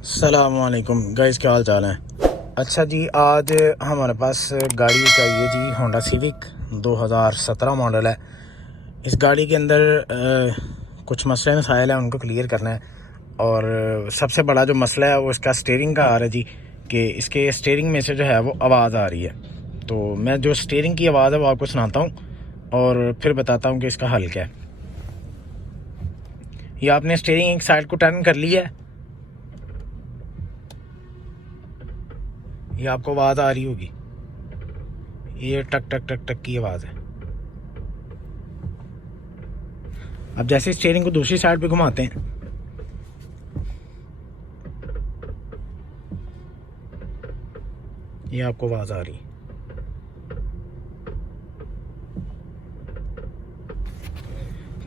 अस्सलामुअलैकुम गाइस, क्या हाल चाल है। अच्छा जी, आज हमारे पास गाड़ी का ये जी होंडा सिविक 2017 मॉडल है। इस गाड़ी के अंदर कुछ मसले मसाइल हैं, उनको क्लियर करना है। और सबसे बड़ा जो मसला है वो इसका स्टीयरिंग का आ रहा है जी, कि इसके स्टीयरिंग में से जो है वो आवाज़ आ रही है। तो मैं जो स्टीयरिंग की आवाज़ है वो आपको सुनाता हूँ और फिर बताता हूँ कि इसका हल क्या है। ये आपने स्टीयरिंग एक साइड को टर्न कर लिया है, ये आपको आवाज़ आ रही होगी, ये टक टक टक टक की आवाज़ है। अब जैसे स्टीयरिंग को दूसरी साइड पे घुमाते हैं, ये आपको आवाज़ आ रही है।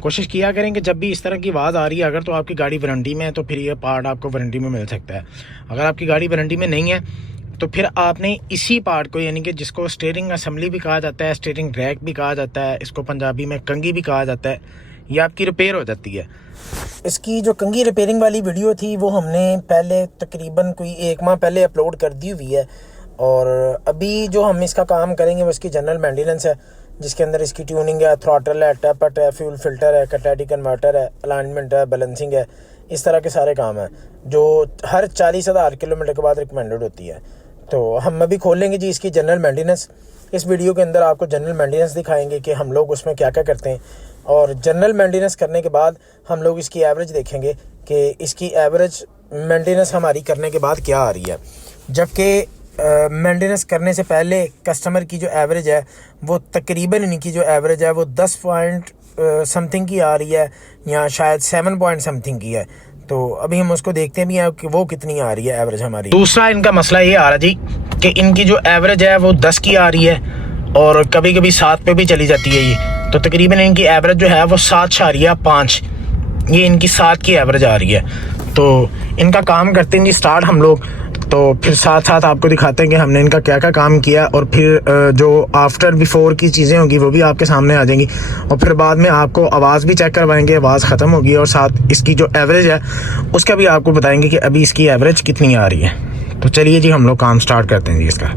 कोशिश किया करें कि जब भी इस तरह की आवाज़ आ रही है, अगर तो आपकी गाड़ी वारंटी में है तो फिर ये पार्ट आपको वारंटी में मिल सकता है। अगर आपकी गाड़ी वारंटी में नहीं है तो फिर आपने इसी पार्ट को, यानी कि जिसको स्टीयरिंग असेंबली भी कहा जाता है, स्टीयरिंग रैक भी कहा जाता है, इसको पंजाबी में कंघी भी कहा जाता है, ये आपकी रिपेयर हो जाती है। इसकी जो कंघी रिपेयरिंग वाली वीडियो थी वो हमने पहले तकरीबन कोई 1 माह पहले अपलोड कर दी हुई है। और अभी जो हम इसका काम करेंगे वो इसकी जनरल मेंटेनेंस है, जिसके अंदर इसकी ट्यूनिंग है, थ्रॉटल है, टैपट है, फ्यूल फिल्टर है, कैटेलिटिक कन्वर्टर है, अलाइनमेंट है, बैलेंसिंग है। इस तरह के सारे काम हैं जो हर 40,000 किलोमीटर के बाद रिकमेंडेड होती है। तो हम अभी खोलेंगे जी इसकी जनरल मेंटेनेंस। इस वीडियो के अंदर आपको जनरल मेंटेनेंस दिखाएंगे कि हम लोग उसमें क्या क्या करते हैं, और जनरल मेंटेनेंस करने के बाद हम लोग इसकी एवरेज देखेंगे कि इसकी एवरेज मेंटेनेंस हमारी करने के बाद क्या आ रही है। जबकि मेंटेनेंस करने से पहले कस्टमर की जो एवरेज है वो तकरीबन, इनकी जो एवरेज है वो 10 पॉइंट समथिंग की आ रही है, या शायद 7 पॉइंट समथिंग की है। तो अभी हम उसको देखते भी हैं कि वो कितनी आ रही है एवरेज हमारी। दूसरा इनका मसला ये आ रहा जी कि इनकी जो एवरेज है वो 10 की आ रही है और कभी कभी 7 पे भी चली जाती है ये। तो तकरीबन इनकी एवरेज जो है वो 7.5, ये इनकी 7 की एवरेज आ रही है। तो इनका काम करते हैं जी स्टार्ट हम लोग, तो फिर साथ साथ आपको दिखाते हैं कि हमने इनका क्या क्या काम किया, और फिर जो आफ्टर बिफोर की चीज़ें होंगी वो भी आपके सामने आ जाएंगी। और फिर बाद में आपको आवाज़ भी चेक करवाएंगे, आवाज़ ख़त्म होगी, और साथ इसकी जो एवरेज है उसका भी आपको बताएंगे कि अभी इसकी एवरेज कितनी आ रही है। तो चलिए जी हम लोग काम स्टार्ट करते हैं जी इसका।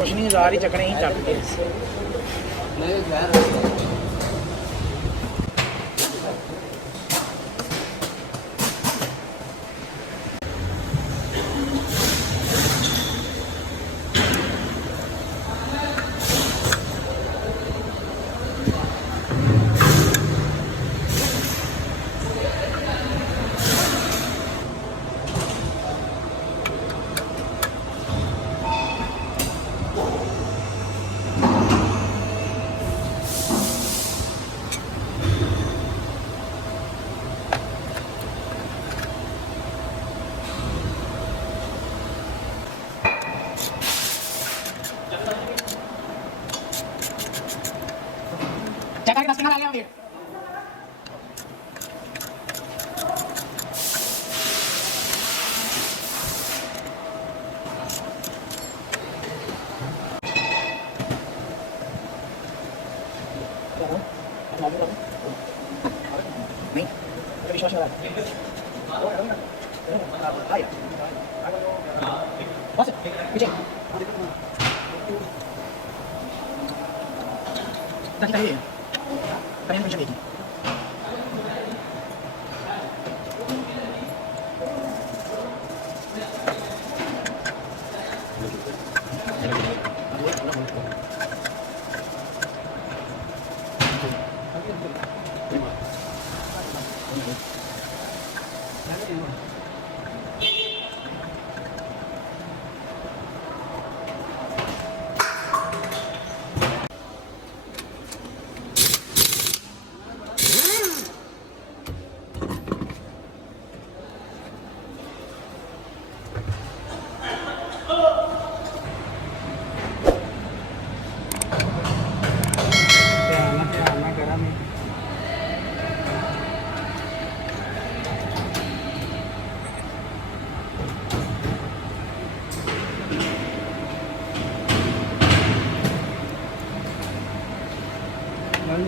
कुछ नहीं, ज़ारी चकने ही चकते नहीं विश्वास नहीं बस पीछे देखिए पीछे देखिए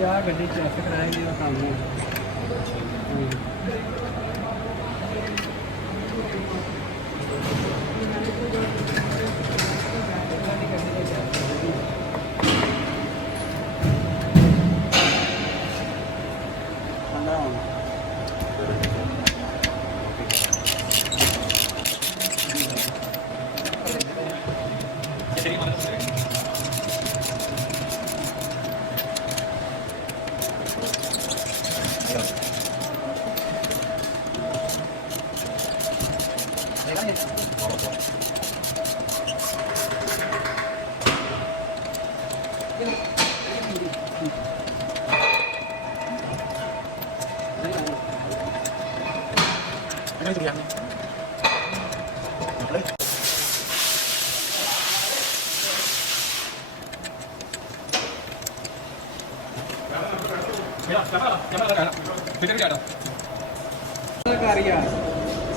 यार गड्डी चेक कराएंगे तो काम है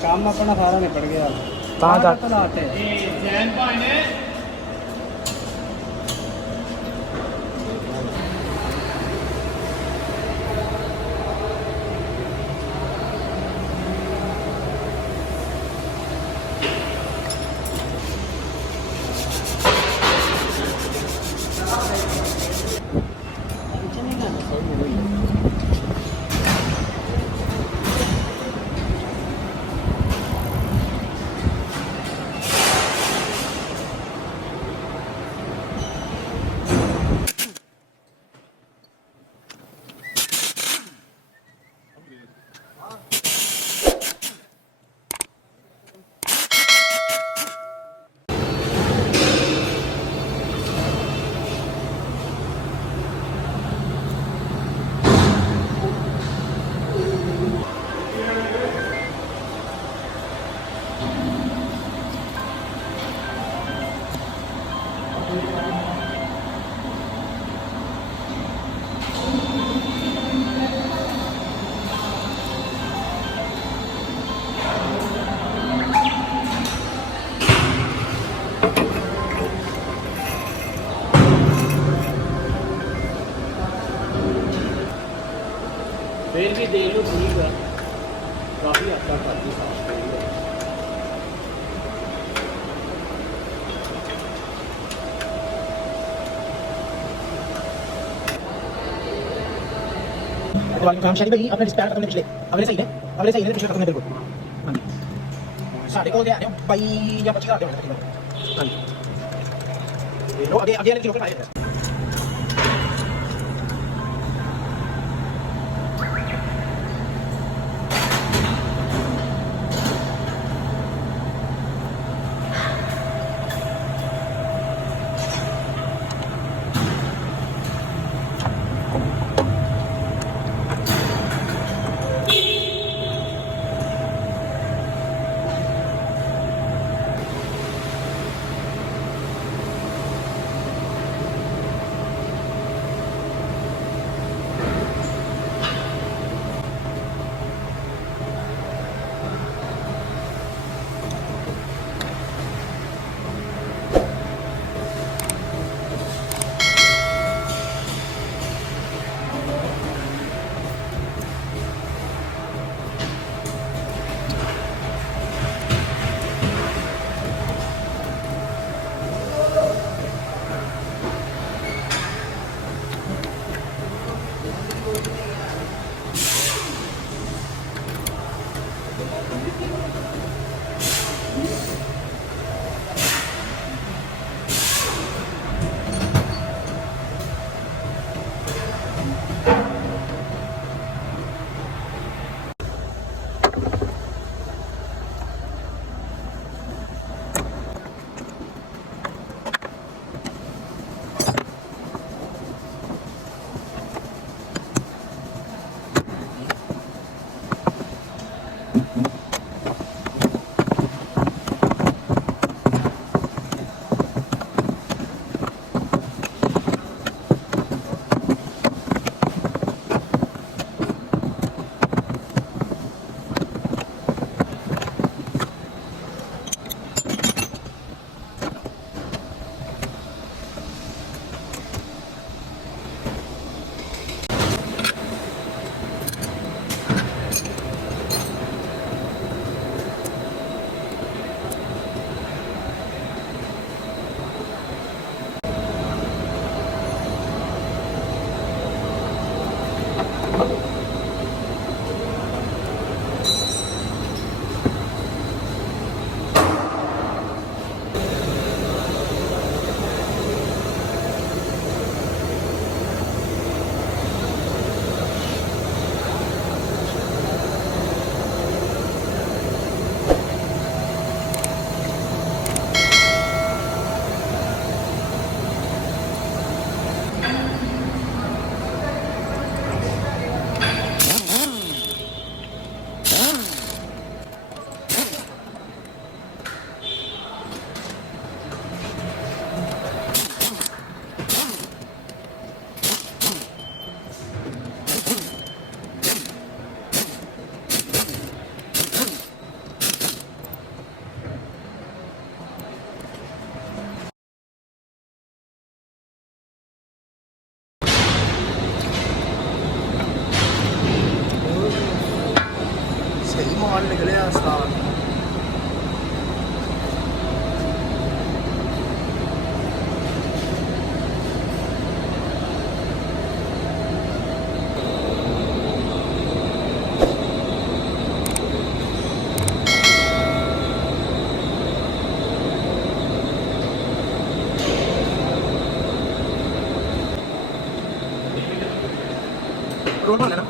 काम अपना सारा निपट गया तक फिर भी देख लो ठीक है काफ़ी हद तक करती साफ काम शादी भाई अपने डिस्पैच अपने पिछले अगले सही है पिछले तक बिल्कुल हाँ जी साढ़े को आ रहे हो भाई या 25 आ रहे हो हाँ जी लो आगे आगे किलो पे सही माल निकले उस्ताद। रोल बना लेना।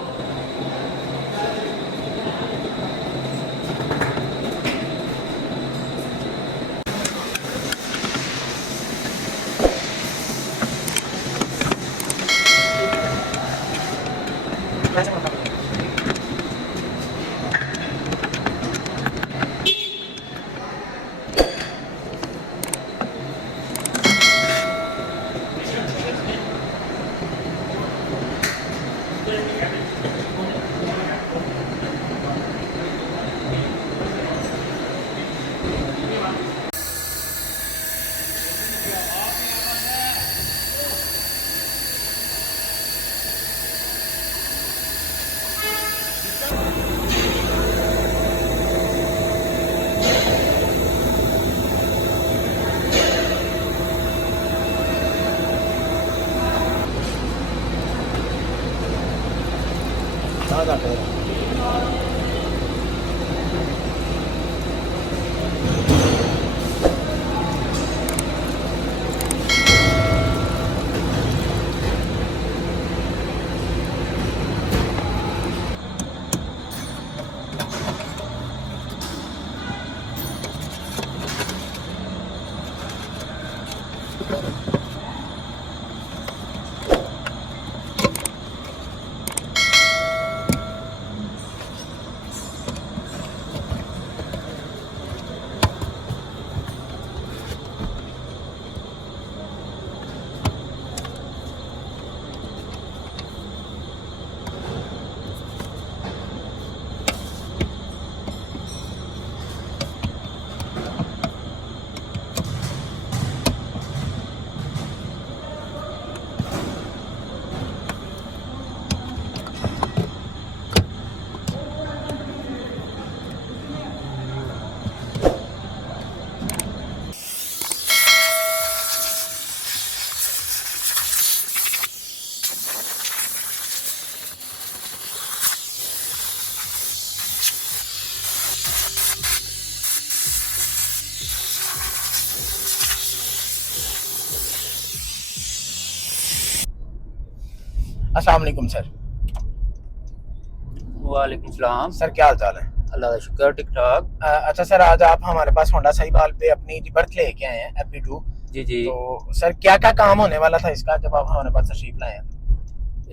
अस्सलाम वालेकुम सर। वालेकुम सलाम। सर क्या हाल चाल है? अल्लाह का शुक्र, ठीक ठाक। अच्छा सर, आज आप हमारे पास होंडा साहिबाल पे अपनी रिबर्थ लेके आए हैं FP2। जी जी। तो सर क्या क्या काम होने वाला था इसका जब आप हमारे पास तशरीफ लाए हैं?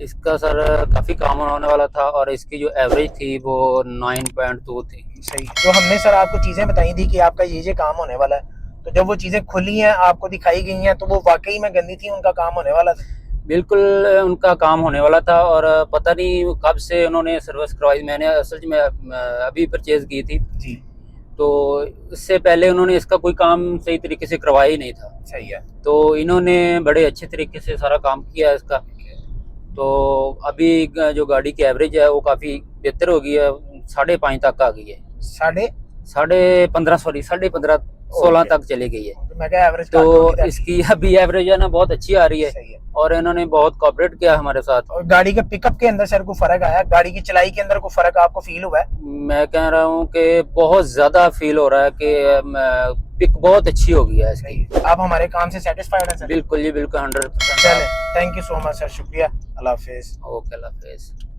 इसका सर काफ़ी काम होने वाला था और इसकी जो एवरेज थी वो 9.2 थी। सही। जो हमने सर आपको चीज़ें बताई थी कि आपका ये काम होने वाला है, तो जब वो चीज़ें खुली हैं आपको दिखाई गई हैं तो वो वाकई में गंदी थी, उनका काम होने वाला था? बिल्कुल उनका काम होने वाला था और पता नहीं कब से उन्होंने सर्विस करवाई। मैंने असल में अभी परचेज़ की थी जी। तो इससे पहले उन्होंने इसका कोई काम सही तरीके से करवाया ही नहीं था। सही है। तो इन्होंने बड़े अच्छे तरीके से सारा काम किया इसका। तो अभी जो गाड़ी की एवरेज है वो काफ़ी बेहतर हो गई है, 5.5 तक आ गई है। 15.5 16 तक चली गई है। तो मैं क्या एवरेज तो इसकी अभी एवरेज है ना बहुत अच्छी आ रही है। सही है। और इन्होंने बहुत कोऑपरेट किया हमारे साथ। और गाड़ी के पिकअप के अंदर सर को फर्क आया? गाड़ी की चलाई के अंदर कोई फर्क आपको फील हुआ है? मैं कह रहा हूँ कि बहुत ज्यादा फील हो रहा है कि पिक बहुत अच्छी हो गई है इसकी। आप हमारे काम से सेटिस्फाइड हैं सर? बिल्कुल जी, बिल्कुल 100%। चले, thank you so much sir, शुक्रिया, अल्लाह हाफिज। ओके, अल्लाह हाफिज।